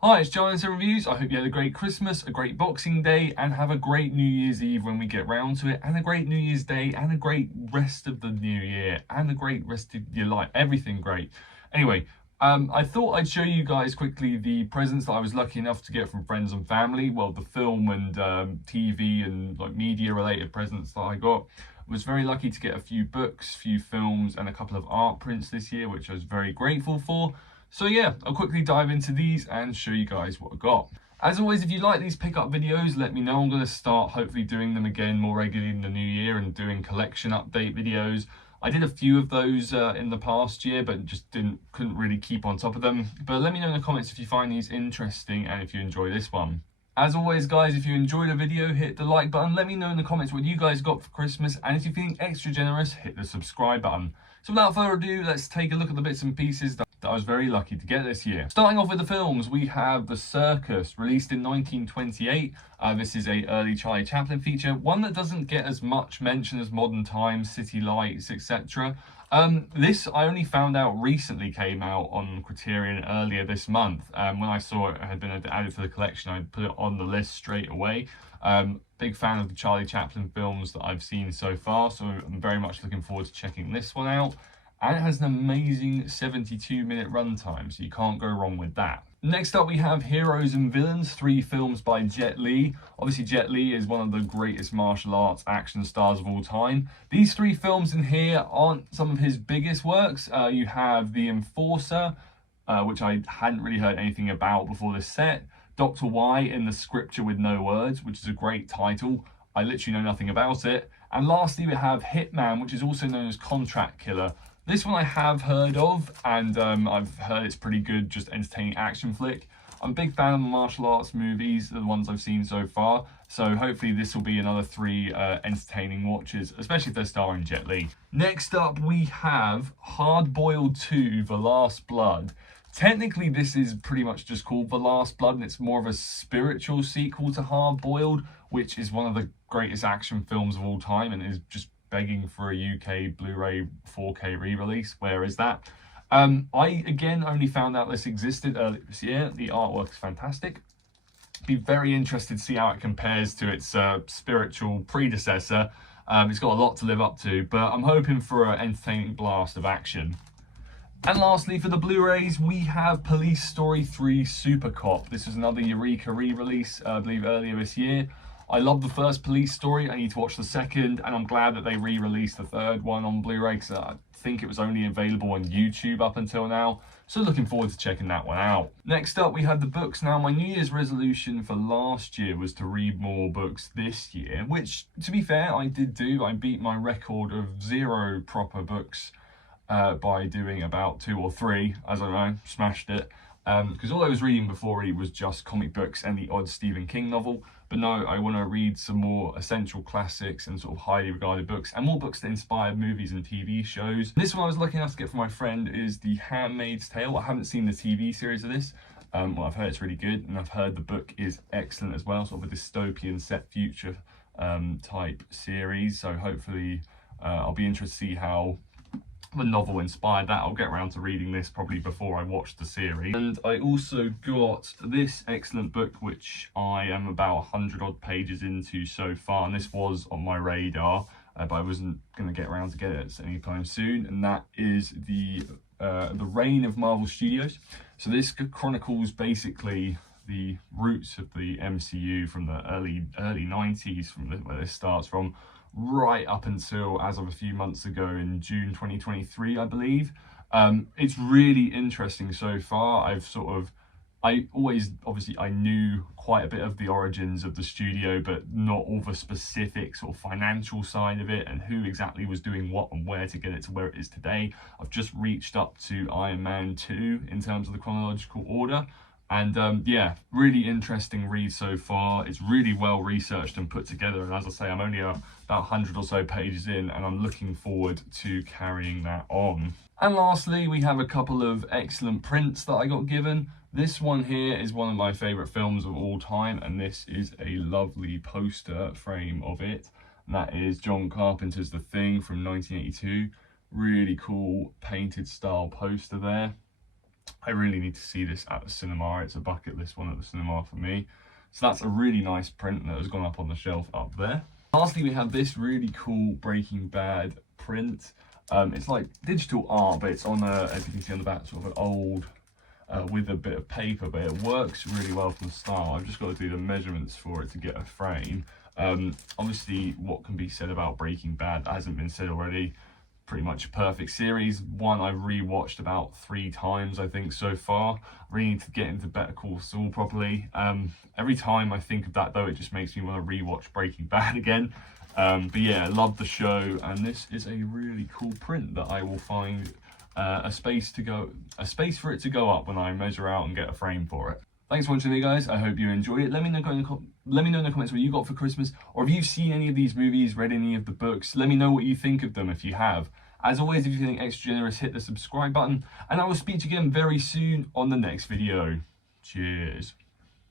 Hi, it's Jonathan Reviews. I hope you had a great Christmas, a great Boxing Day, and have a great New Year's Eve when we get round to it, and a great New Year's Day, and a great rest of the new year, and a great rest of your life. Everything great. Anyway, I thought I'd show you guys quickly the presents that I was lucky enough to get from friends and family. Well, the film and TV and like media related presents that I got. I was very lucky to get a few books, few films, and a couple of art prints this year, which I was very grateful for. So yeah, I'll quickly dive into these and show you guys what I got. As always, if you like these pickup videos, let me know. I'm going to start hopefully doing them again more regularly in the new year and doing collection update videos. I did a few of those in the past year, but just couldn't really keep on top of them. But let me know in the comments if you find these interesting and if you enjoy this one. As always, guys, if you enjoyed the video, hit the like button. Let me know in the comments what you guys got for Christmas. And if you're feeling extra generous, hit the subscribe button. So without further ado, let's take a look at the bits and pieces that I was very lucky to get this year. Starting off with the films, we have The Circus, released in 1928. This is a early Charlie Chaplin feature, one that doesn't get as much mention as Modern Times, City Lights, etc. This I only found out recently came out on Criterion earlier this month. When I saw it had been added to the collection, I put it on the list straight away. Big fan of the Charlie Chaplin films that I've seen so far, so I'm very much looking forward to checking this one out. And it has an amazing 72-minute runtime, so you can't go wrong with that. Next up, we have Heroes and Villains, 3 films by Jet Li. Obviously, Jet Li is one of the greatest martial arts action stars of all time. These 3 films in here aren't some of his biggest works. You have The Enforcer, which I hadn't really heard anything about before this set. Dr. Y in the Scripture with No Words, which is a great title. I literally know nothing about it. And lastly, we have Hitman, which is also known as Contract Killer. This one I have heard of, and I've heard it's pretty good, just entertaining action flick. I'm a big fan of martial arts movies, the ones I've seen so far, so hopefully this will be another 3 entertaining watches, especially if they're starring Jet Li. Next up, we have Hard Boiled 2, The Last Blood. Technically, this is pretty much just called The Last Blood, and it's more of a spiritual sequel to Hard Boiled, which is one of the greatest action films of all time, and is just begging for a UK Blu-ray 4K re-release. Where is that? I again only found out this existed earlier this year. The artwork is fantastic. Be very interested to see how it compares to its spiritual predecessor. It's got a lot to live up to, but I'm hoping for an entertaining blast of action. And lastly, for the Blu-rays, we have Police Story 3 Super Cop. This is another Eureka re-release, I believe earlier this year. I love the first Police Story. I need to watch the second, and I'm glad that they re-released the third one on Blu-ray, because I think it was only available on YouTube up until now. So looking forward to checking that one out. Next up, we have the books. Now, my New Year's resolution for last year was to read more books this year, which, to be fair, I did do. I beat my record of 0 proper books by doing about 2 or 3, as I know, smashed it. Because all I was reading before it was just comic books and the odd Stephen King novel. But no, I want to read some more essential classics and sort of highly regarded books, and more books that inspire movies and TV shows. This one I was lucky enough to get from my friend is The Handmaid's Tale. I haven't seen the TV series of this. Well, I've heard it's really good, and I've heard the book is excellent as well, sort of a dystopian set future type series. So hopefully I'll be interested to see how the novel inspired that. I'll get around to reading this probably before I watch the series. And I also got this excellent book, which I am about 100 odd pages into so far, and this was on my radar, but I wasn't going to get around to get it anytime soon, and that is the Reign of Marvel Studios. So this chronicles basically the roots of the MCU from the early 90s, from where this starts from, right up until as of a few months ago in June 2023, I believe. It's really interesting so far. I knew quite a bit of the origins of the studio, but not all the specific sort of financial side of it and who exactly was doing what and where to get it to where it is today. I've just reached up to Iron Man 2 in terms of the chronological order. And yeah, really interesting read so far. It's really well researched and put together. And as I say, I'm only about 100 or so pages in, and I'm looking forward to carrying that on. And lastly, we have a couple of excellent prints that I got given. This one here is one of my favourite films of all time, and this is a lovely poster frame of it. And that is John Carpenter's The Thing from 1982. Really cool painted style poster there. I really need to see this at the cinema. It's a bucket list one at the cinema for me. So that's a really nice print that has gone up on the shelf up there. Lastly, we have this really cool Breaking Bad print. It's like digital art, but it's on as you can see on the back, sort of an old with a bit of paper, but it works really well from the start. I've just got to do the measurements for it to get a frame. Obviously, what can be said about Breaking Bad that hasn't been said already. Pretty much a perfect series. One I've rewatched about 3 times, I think, so far. I really need to get into Better Call Saul properly. Every time I think of that, though, it just makes me want to rewatch Breaking Bad again. But yeah, I love the show, and this is a really cool print that I will find a space for it to go up when I measure out and get a frame for it. Thanks for watching it, guys. I hope you enjoyed it. Let me know in the comments what you got for Christmas, or if you've seen any of these movies, read any of the books. Let me know what you think of them if you have. As always, if you're feeling extra generous, hit the subscribe button, and I will speak to you again very soon on the next video. Cheers.